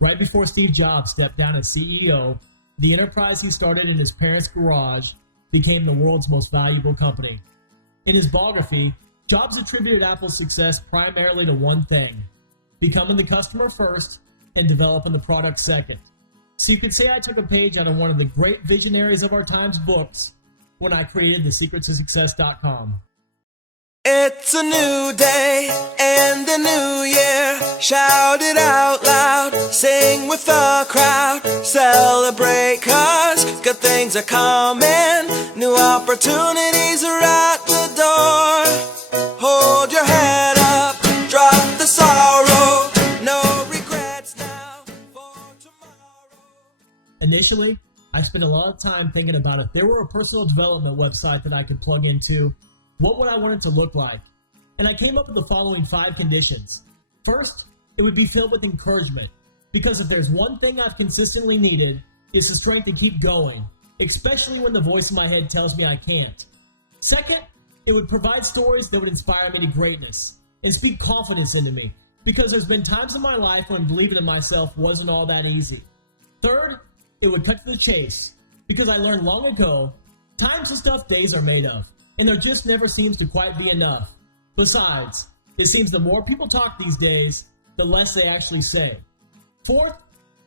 Right before Steve Jobs stepped down as CEO, the enterprise he started in his parents' garage became the world's most valuable company. In his biography, Jobs attributed Apple's success primarily to one thing: becoming the customer first and developing the product second. So you could say I took a page out of one of the great visionaries of our time's books when I created thesecrettosuccess.com. It's a new day and a new year. Shout it out loud, sing with the crowd. Celebrate 'cause good things are coming. New opportunities are at the door. Hold your head up, drop the sorrow. No regrets now for tomorrow. Initially, I spent a lot of time thinking about if there were a personal development website that I could plug into, what would I want it to look like? And I came up with the following 5 conditions. First, it would be filled with encouragement, because if there's one thing I've consistently needed, it's the strength to keep going, especially when the voice in my head tells me I can't. Second, it would provide stories that would inspire me to greatness and speak confidence into me, because there's been times in my life when believing in myself wasn't all that easy. Third, it would cut to the chase, because I learned long ago, time's the stuff days are made of, and there just never seems to quite be enough. Besides, it seems the more people talk these days, the less they actually say. Fourth,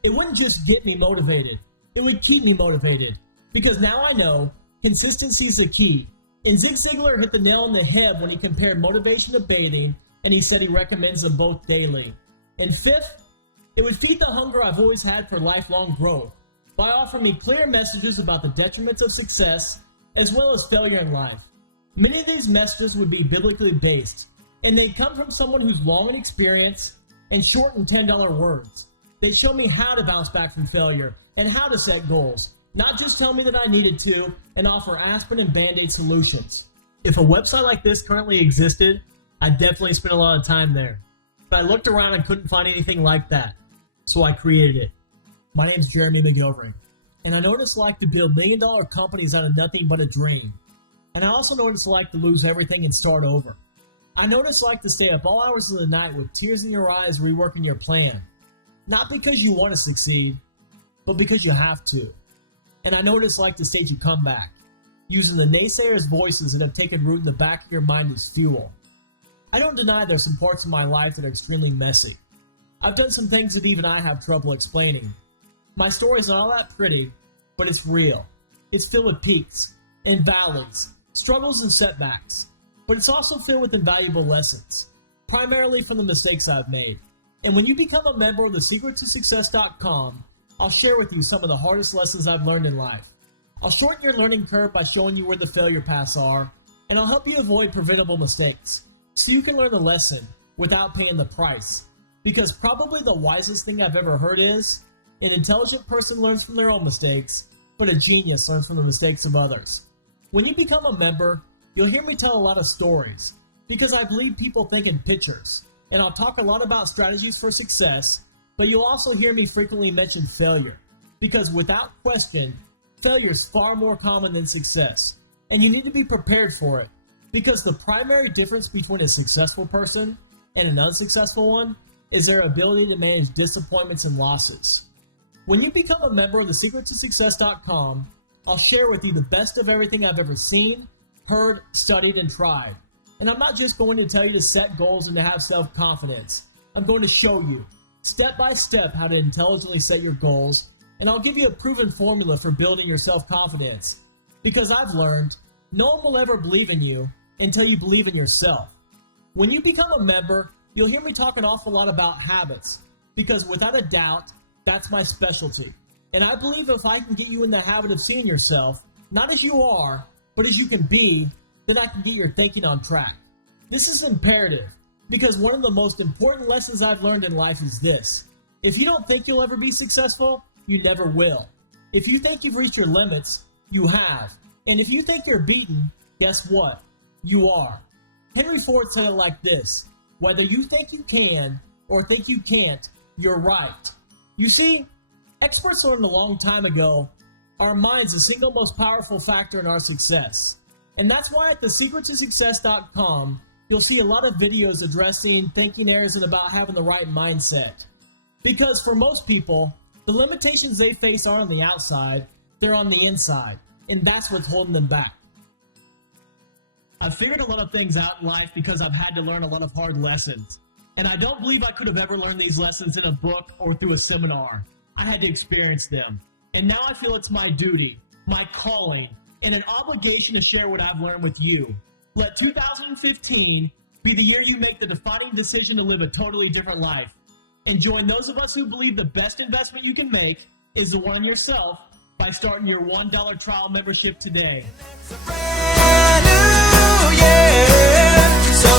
it wouldn't just get me motivated, it would keep me motivated, because now I know consistency is the key. And Zig Ziglar hit the nail on the head when he compared motivation to bathing, and he said he recommends them both daily. And fifth, it would feed the hunger I've always had for lifelong growth by offering me clear messages about the detriments of success as well as failure in life. Many of these messages would be biblically based, and they'd come from someone who's long in experience and short in $10 words. They'd show me how to bounce back from failure and how to set goals, not just tell me that I needed to and offer aspirin and Band-Aid solutions. If a website like this currently existed, I'd definitely spend a lot of time there. But I looked around and couldn't find anything like that, so I created it. My name's Jeremy McGilvrey, and I know what it's like to build million-dollar companies out of nothing but a dream. And I also know what it's like to lose everything and start over. I know what it's like to stay up all hours of the night with tears in your eyes reworking your plan. Not because you want to succeed, but because you have to. And I know what it's like to stage a comeback, using the naysayers' voices that have taken root in the back of your mind as fuel. I don't deny there's some parts of my life that are extremely messy. I've done some things that even I have trouble explaining. My story's not all that pretty, but it's real. It's filled with peaks and valleys, struggles and setbacks, but it's also filled with invaluable lessons, primarily from the mistakes I've made. And when you become a member of thesecrettosuccess.com, I'll share with you some of the hardest lessons I've learned in life. I'll shorten your learning curve by showing you where the failure paths are, and I'll help you avoid preventable mistakes, so you can learn the lesson without paying the price. Because probably the wisest thing I've ever heard is, an intelligent person learns from their own mistakes, but a genius learns from the mistakes of others. When you become a member, you'll hear me tell a lot of stories, because I believe people think in pictures, and I'll talk a lot about strategies for success, but you'll also hear me frequently mention failure, because without question, failure is far more common than success, and you need to be prepared for it, because the primary difference between a successful person and an unsuccessful one is their ability to manage disappointments and losses. When you become a member of thesecrettosuccess.com, I'll share with you the best of everything I've ever seen, heard, studied, and tried. And I'm not just going to tell you to set goals and to have self-confidence. I'm going to show you, step by step, how to intelligently set your goals, and I'll give you a proven formula for building your self-confidence. Because I've learned, no one will ever believe in you until you believe in yourself. When you become a member, you'll hear me talk an awful lot about habits, because without a doubt, that's my specialty. And I believe if I can get you in the habit of seeing yourself, not as you are, but as you can be, then I can get your thinking on track. This is imperative, because one of the most important lessons I've learned in life is this: if you don't think you'll ever be successful, you never will. If you think you've reached your limits, you have. And if you think you're beaten, guess what? You are. Henry Ford said it like this: whether you think you can or think you can't, you're right. You see, experts learned a long time ago, our mind's the single most powerful factor in our success. And that's why at thesecrettosuccess.com, you'll see a lot of videos addressing thinking errors and about having the right mindset. Because for most people, the limitations they face aren't on the outside, they're on the inside, and that's what's holding them back. I've figured a lot of things out in life because I've had to learn a lot of hard lessons. And I don't believe I could have ever learned these lessons in a book or through a seminar. I had to experience them. And now I feel it's my duty, my calling, and an obligation to share what I've learned with you. Let 2015 be the year you make the defining decision to live a totally different life. And join those of us who believe the best investment you can make is the one on yourself by starting your $1 trial membership today. It's a brand new year, so